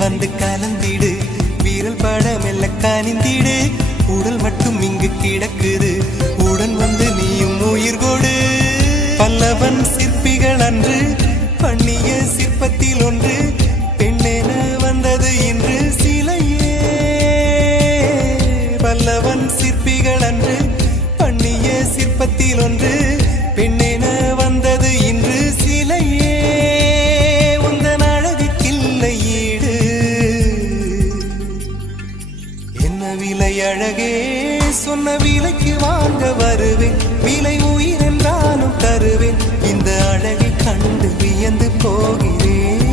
வந்து கலந்திடு வீரல் பட மெல்ல காணிந்திடு உடல் மட்டும் இங்கு கிடக்குது உடன் வந்து நீயும் உயிர் கொடு பல்லவன் சிற்பிகள் அன்று பண்ணிய சிற்பத்தில் ஒன்று பெண்ணென வந்தது இன்று சிலையே பல்லவன் சிற்பிகள் அன்று பண்ணிய சிற்பத்தில் ஒன்று பெண்ணென வந்தது இன்று சிலையே உந்தன் அழகுக்கில்லை ஈடு என்ன விலை அழகே சொன்ன விலைக்கு வாங்க வருவேன் விலை உயிர் என்றாலும் தருவேன் இந்த அழகை கண்டு வியந்து போகிறேன்